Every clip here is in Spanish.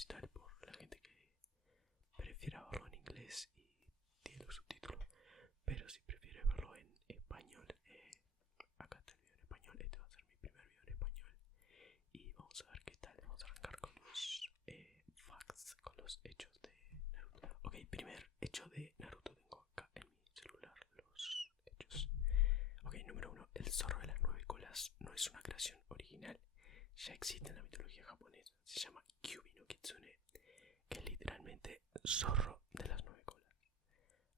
subtítulos y tal, por la gente que prefiera verlo en inglés y tiene los subtítulos. Pero si prefiere verlo en español, acá está el video en español. Este va a ser mi primer video en español. Y vamos a ver qué tal. Vamos a arrancar con los facts, con los hechos de Naruto. Ok, primer hecho de Naruto. Tengo acá en mi celular los hechos. Ok, número 1. El zorro de las 9 colas no es una creación original. Ya existe en la mitología japonesa. Se llama Kyubi no Kitsune, que es literalmente zorro de las 9 colas.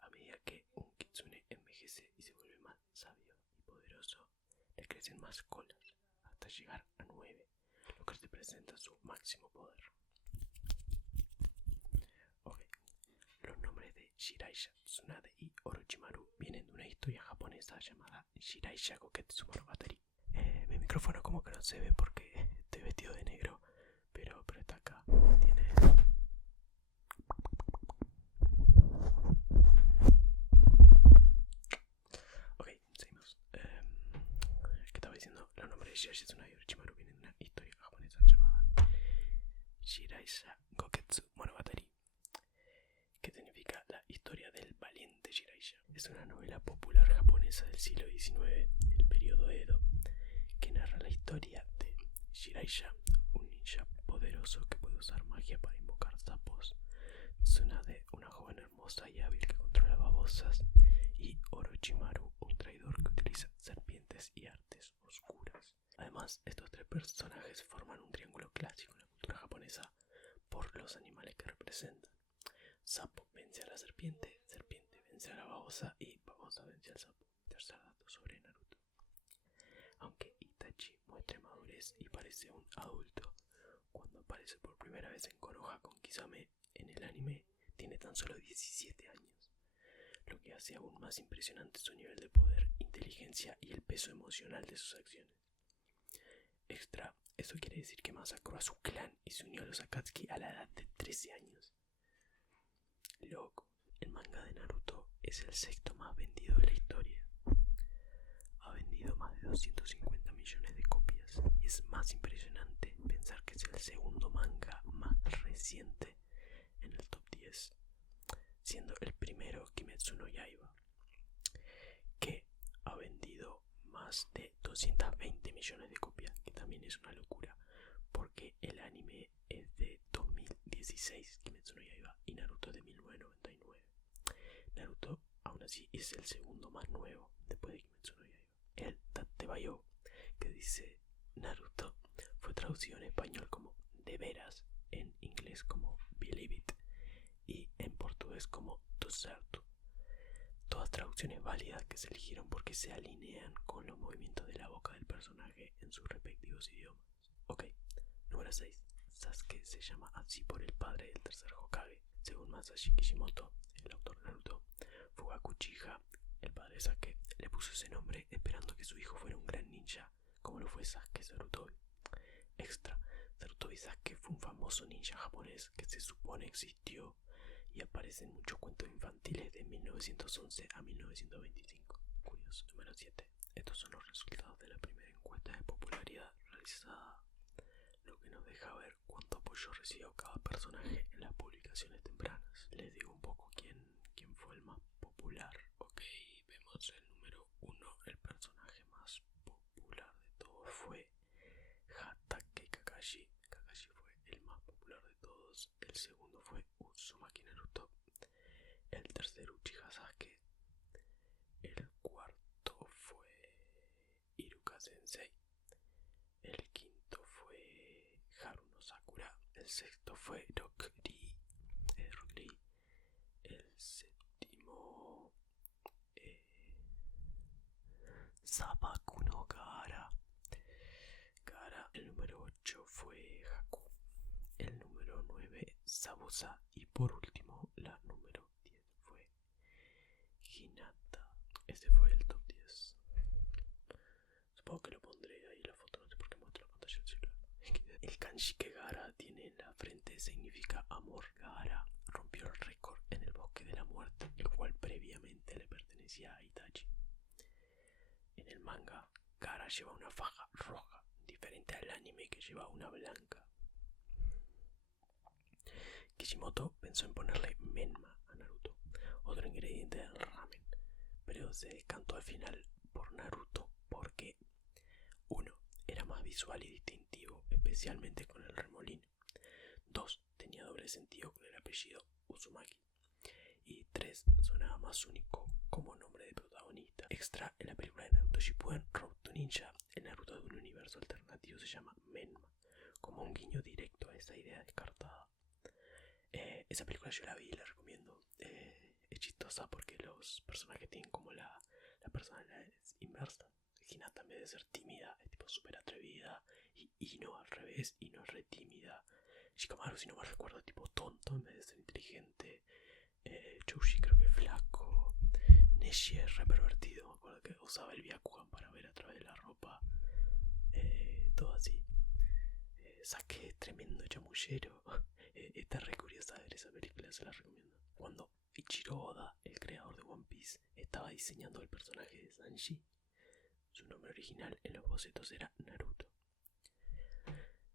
A medida que un kitsune envejece y se vuelve más sabio y poderoso, le crecen más colas, hasta llegar a 9, lo que representa su máximo poder. Ok, los nombres de Shiraisha, Tsunade y Orochimaru vienen de una historia japonesa llamada Shiraisha Goketsu Monogatari. Mi micrófono como que no se ve porque estoy vestido de negro, pero está acá. Tiene... Ok, seguimos. ¿Qué estaba diciendo? Los nombres de Shiraisha, Tsunade y Orochimaru vienen de una historia japonesa llamada Shiraisha Goketsu Monogatari, que significa la historia del valiente Shiraisha. Es una novela popular japonesa del siglo XIX, del periodo Edo, que narra la historia de Shiraisha, un ninja poderoso que puede usar magia para invocar sapos, Tsunade, una joven hermosa y hábil que controla babosas, y Orochimaru, un traidor que utiliza serpientes y artes oscuras. Además, estos tres personajes forman un triángulo clásico en la cultura japonesa por los animales que representan. Sapo vence a la serpiente, serpiente vence a la babosa y babosa vence al sapo. Tercer dato sobre Naruto. Aunque Itachi muestre madurez y parece un adulto, cuando aparece por primera vez en Konoha con Kisame en el anime, tiene tan solo 17 años, lo que hace aún más impresionante su nivel de poder, inteligencia y el peso emocional de sus acciones. Extra, eso quiere decir que masacró a su clan y se unió a los Akatsuki a la edad de 13 años. Loco, el manga de Naruto es el sexto más vendido de la historia. Ha vendido más de 250 millones de copias y es más impresionante pensar que es el segundo manga más reciente en el top 10, siendo el primero Kimetsu no Yaiba, que ha vendido más de 220 millones de copias, que también es una locura, porque el anime es de 2016, Kimetsu no Yaiba, y Naruto es de 1999. Naruto, aún así, es el segundo más nuevo después de Kimetsu no Yaiba. El Tatebayo, que dice Naruto, fue traducido en español como de veras, en inglés como believe it y en portugués como do certo. Todas traducciones válidas que se eligieron porque se alinean con los movimientos de la boca del personaje en sus respectivos idiomas. Ok, número 6. Sasuke se llama así por el padre del tercer Hokage. Según Masashi Kishimoto, el autor de Naruto, Fugaku Uchiha, el padre de Sasuke, le puso ese nombre esperando que su hijo fuera un gran ninja, como lo fue Sasuke Sarutobi. Extra, Sarutobi Sasuke fue un famoso ninja japonés que se supone existió y aparece en muchos cuentos infantiles de 1911 a 1925. Curioso. Número 7. Estos son los resultados de la primera encuesta de popularidad realizada, lo que nos deja ver cuánto apoyo recibió cada personaje en las publicaciones tempranas. Les digo un poco quién fue el más popular. Ok, vemos el número 1, el personaje más popular de todos fue Hatake Kakashi. Kakashi fue el más popular de todos. El segundo fue Uzumaki Naruto. El tercero Uchiha Sasuke. El cuarto fue Iruka Sensei. El quinto fue Haruno Sakura. El sexto fue Rock Lee. El séptimo Sabaku no Gaara. El número 8 fue Haku. El número 9 Zabuza. Y por último, la número 10 fue Hinata. Este fue el top 10. Supongo que lo pondré ahí la foto, no sé por qué muestro la pantalla del celular. El kanji que Gaara tiene en la frente significa amor. Gaara rompió el récord en el bosque de la muerte, el cual previamente le pertenecía a Itachi. En el manga, Gaara lleva una faja roja, diferente al anime que lleva una blanca. Kishimoto pensó en ponerle menma a Naruto, otro ingrediente del ramen, pero se decantó al final por Naruto porque uno, era más visual y distintivo, especialmente con el remolino. 2. Tenía doble sentido con el apellido Uzumaki. Y 3. Sonaba más único como nombre de protagonista. Extra, en la película de Naruto Shippuden Road to Ninja, el Naruto de un universo alternativo se llama Menma, como un guiño directo a esa idea descartada. Esa película yo la vi y la recomiendo. Es chistosa porque los personajes tienen como la personalidad inversa. Hinata, en vez de ser tímida, es tipo súper atrevida. Y no al revés, y no es re tímida. Shikamaru, si no me recuerdo, es tipo tonto en vez de ser inteligente. Choushi creo que es flaco. Neji es re pervertido. Me acuerdo que usaba el Byakugan para ver a través de la ropa. Todo así. Sake es tremendo chamullero. Está re curiosa ver esa película, se la recomiendo. Cuando Ichiro Oda, el creador de One Piece, estaba diseñando el personaje de Sanji, su nombre original en los bocetos era Naruto.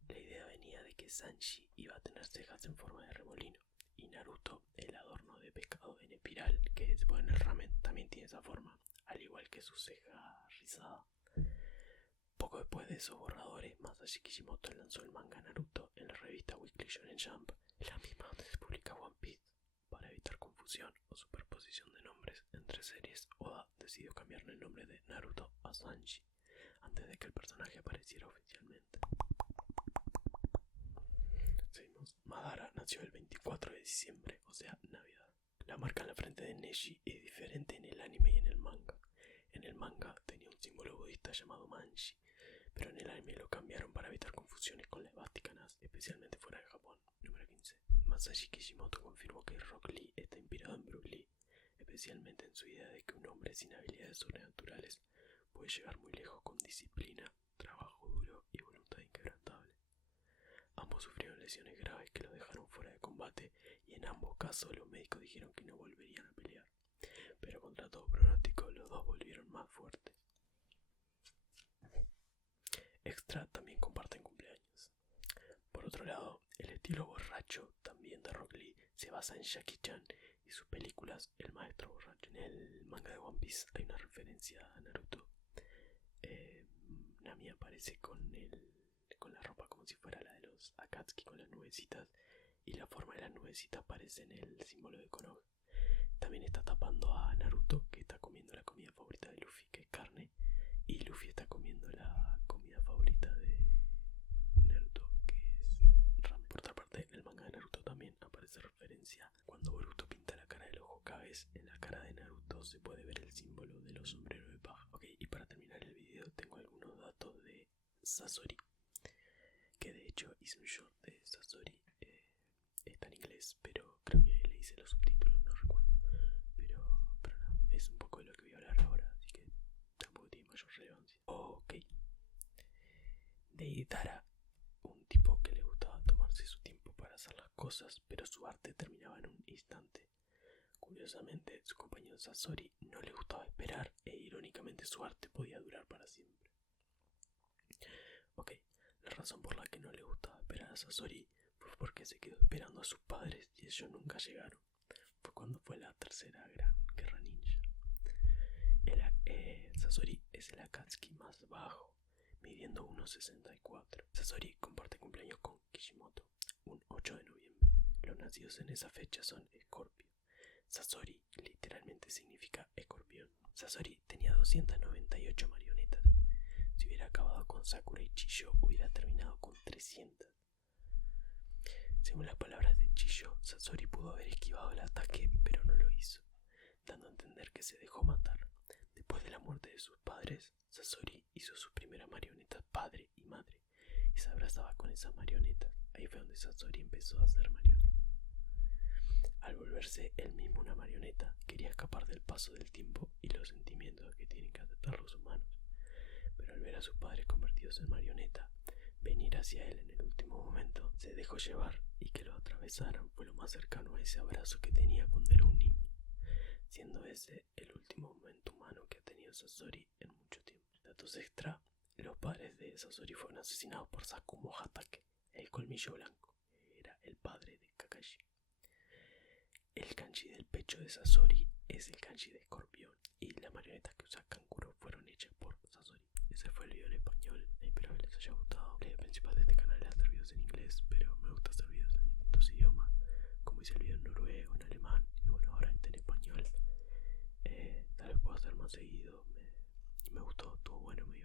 La idea venía de que Sanji iba a tener cejas en forma de remolino y Naruto, el adorno de pescado en espiral que se pone en el ramen, también tiene esa forma, al igual que su ceja rizada. Poco después de esos borradores, Masashi Kishimoto lanzó el manga Naruto en la revista Weekly Shonen Jump, la misma donde se publica One Piece. Para evitar confusión o superposición de nombres entre series, Oda decidió cambiarle el nombre de Naruto a Sanji, antes de que el personaje apareciera oficialmente. Seguimos. Madara nació el 24 de diciembre, o sea, Navidad. La marca en la frente de Neji es diferente en el anime y en el manga. En el manga tenía un símbolo budista llamado Manji, pero en el anime lo cambiaron para evitar confusiones con la esvástica nazi, especialmente fuera de Japón. Número 15. Masashi Kishimoto confirmó que Rock Lee está inspirado en Bruce Lee, especialmente en su idea de que un hombre sin habilidades sobrenaturales puede llegar muy lejos con disciplina, trabajo duro y voluntad inquebrantable. Ambos sufrieron lesiones graves que los dejaron fuera de combate y en ambos casos los médicos dijeron que no volverían a pelear. Pero contra todo pronóstico, los dos volvieron más fuertes. Extra también comparten cumpleaños. Por otro lado, el estilo borracho también de Rock Lee se basa en Jackie Chan y sus películas El Maestro Borracho. En el manga de One Piece hay una referencia a Naruto. Nami aparece con la ropa como si fuera la de los Akatsuki con las nubecitas y la forma de las nubecitas aparece en el símbolo de Konoha. También está tapando a Naruto, que está comiendo la comida favorita de Luffy, que es carne, y Luffy está comiendo la comida favorita de Naruto, que es ramen. Por otra parte, en el manga de Naruto también aparece referencia cuando Boruto pinta la cara del ojo Kages. En la cara de Naruto se puede ver el símbolo de los sombreros de paja. Ok, y para terminar el video tengo algunos datos de Sasori, que de hecho hice un short de Sasori. Está en inglés, pero creo que le hice los subtítulos, no recuerdo. Pero no, es un poco de lo que voy a hablar ahora, así que tampoco tiene mayor relevancia. Ok. Deidara, un tipo que le gustaba tomarse su tiempo para hacer las cosas, pero su arte terminaba en un instante. Curiosamente, su compañero Sasori no le gustaba esperar e irónicamente su arte podía durar para siempre. Ok, la razón por la que no le gustaba esperar a Sasori fue porque se quedó esperando a sus padres y ellos nunca llegaron. Fue cuando fue la tercera gran guerra ninja. Sasori es el Akatsuki más bajo, midiendo 1,64. Sasori comparte cumpleaños con Kishimoto, un 8 de noviembre. Los nacidos en esa fecha son Escorpio. Sasori literalmente significa escorpión. Sasori tenía 298 marionetas. Si hubiera acabado con Sakura y Chiyo, hubiera terminado con 300. Según las palabras de Chiyo, Sasori pudo haber esquivado el ataque, pero no lo hizo, dando a entender que se dejó matar. Después de la muerte de sus padres, Sasori hizo sus primeras marionetas padre y madre, y se abrazaba con esas marionetas. Ahí fue donde Sasori empezó a hacer marionetas. Al volverse él mismo una marioneta, quería escapar del paso del tiempo y los sentimientos que tienen que aceptar los humanos. Pero al ver a sus padres convertidos en marioneta venir hacia él en el último momento, se dejó llevar y que lo atravesaran fue lo más cercano a ese abrazo que tenía cuando era un niño, siendo ese el último momento humano que ha tenido Sasori en mucho tiempo. Datos extra: los padres de Sasori fueron asesinados por Sakumo Hatake, el colmillo blanco, era el padre de Kakashi. El kanji del pecho de Sasori es el kanji de escorpión y las marionetas que usa Kankuro fueron hechas por Sasori. Ese fue el video en español, espero que les haya gustado. La idea principal de este canal es hacer videos en inglés, pero me gusta hacer videos en distintos idiomas, como hice el video en noruego, en alemán y bueno, ahora este en español. Tal vez puedo hacer más seguido. Me gustó, estuvo bueno, me